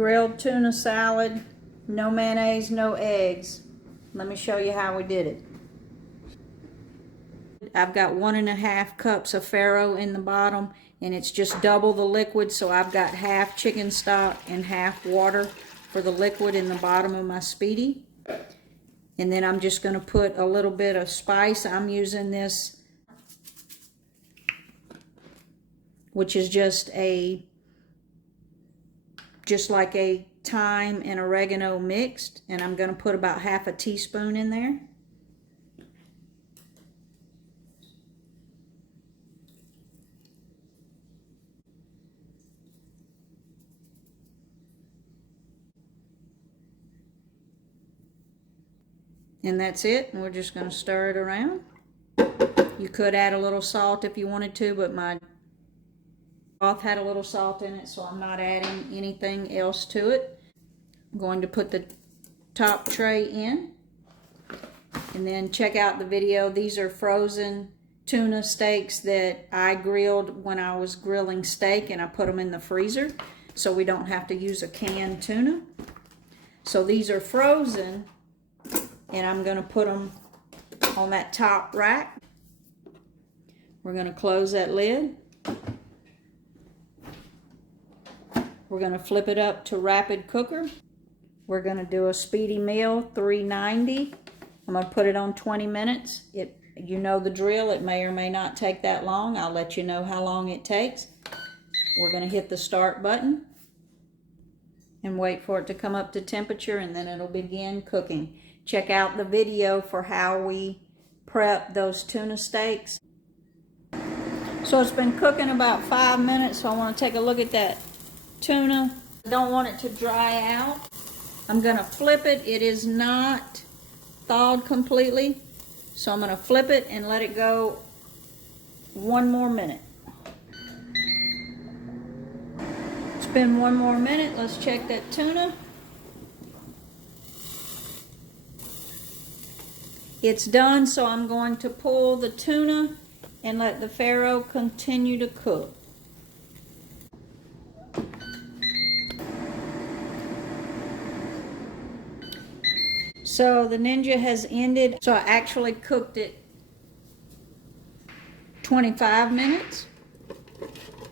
grilled tuna salad, no mayonnaise, no eggs. Let me show you how we did it. I've got 1.5 cups of farro in the bottom, and it's just double the liquid, so I've got half chicken stock and half water for the liquid in the bottom of my Speedi. And then I'm just going to put a little bit of spice. I'm using this, which is just like a thyme and oregano mixed, and I'm going to put about half a teaspoon in there. And that's it, and we're just going to stir it around. You could add a little salt if you wanted to, but my broth had a little salt in it, so I'm not adding anything else to it. I'm going to put the top tray in, and then check out the video. These are frozen tuna steaks that I grilled when I was grilling steak, and I put them in the freezer so we don't have to use a canned tuna. So these are frozen, and I'm going to put them on that top rack. We're going to close that lid. We're going to flip it up to rapid cooker. We're going to do a Speedi meal, 390. I'm going to put it on 20 minutes. You know the drill. It may or may not take that long. I'll let you know how long it takes. We're going to hit the start button and wait for it to come up to temperature, and then it'll begin cooking. Check out the video for how we prep those tuna steaks. So it's been cooking about 5 minutes, so I want to take a look at that tuna. I don't want it to dry out. I'm going to flip it. It is not thawed completely, so I'm going to flip it and let it go 1 more minute. It's been 1 more minute. Let's check that tuna. It's done, so I'm going to pull the tuna and let the farro continue to cook. So the Ninja has ended. So I actually cooked it 25 minutes.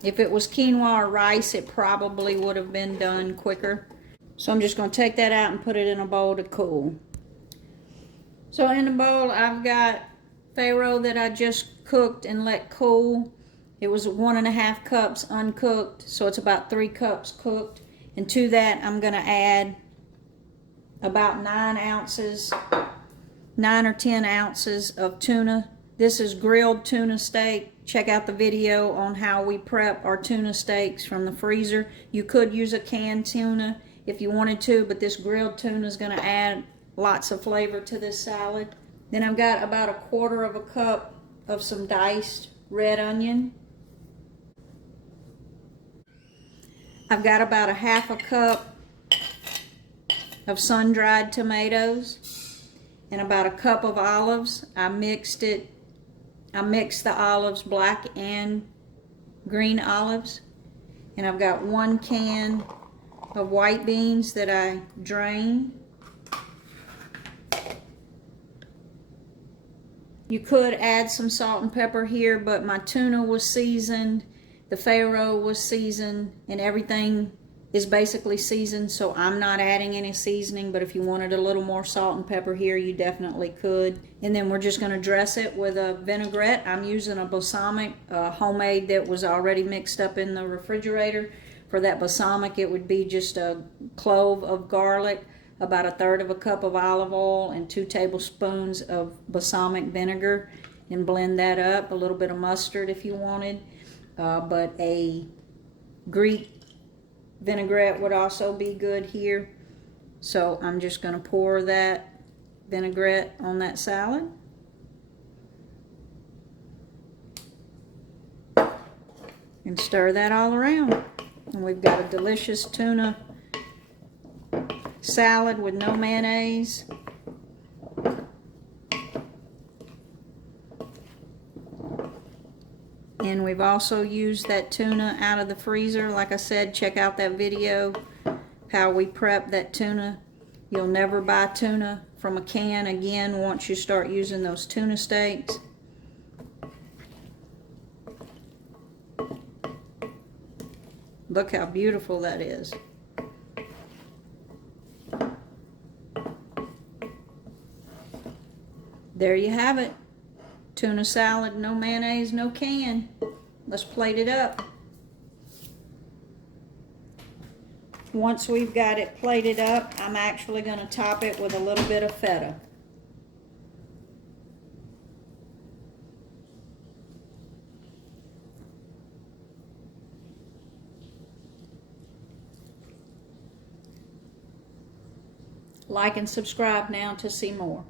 If it was quinoa or rice, it probably would have been done quicker. So I'm just going to take that out and put it in a bowl to cool. So in the bowl, I've got farro that I just cooked and let cool. It was 1.5 cups uncooked, so it's about 3 cups cooked. And to that, I'm going to add about 9 or 10 ounces of tuna. This is grilled tuna steak. Check out the video on how we prep our tuna steaks from the freezer. You could use a canned tuna if you wanted to, but this grilled tuna is going to add lots of flavor to this salad. Then I've got about 1/4 cup of some diced red onion. I've got about 1/2 cup of sun-dried tomatoes and about 1 cup of olives. I mixed the olives, black and green olives. And I've got 1 can of white beans that I drained. You could add some salt and pepper here, but my tuna was seasoned, the farro was seasoned, and everything is basically seasoned, so I'm not adding any seasoning, but if you wanted a little more salt and pepper here, you definitely could. And then we're just going to dress it with a vinaigrette. I'm using a balsamic, homemade, that was already mixed up in the refrigerator. For that balsamic, it would be just a clove of garlic, about 1/3 cup of olive oil, and 2 tablespoons of balsamic vinegar, and blend that up. A little bit of mustard if you wanted, but a Greek vinaigrette would also be good here. So I'm just going to pour that vinaigrette on that salad. And stir that all around. And we've got a delicious tuna salad with no mayonnaise. And we've also used that tuna out of the freezer. Like I said, check out that video how we prep that tuna. You'll never buy tuna from a can again once you start using those tuna steaks. Look how beautiful that is. There you have it. Tuna salad, no mayonnaise, no can. Let's plate it up. Once we've got it plated up, I'm actually going to top it with a little bit of feta. Like and subscribe now to see more.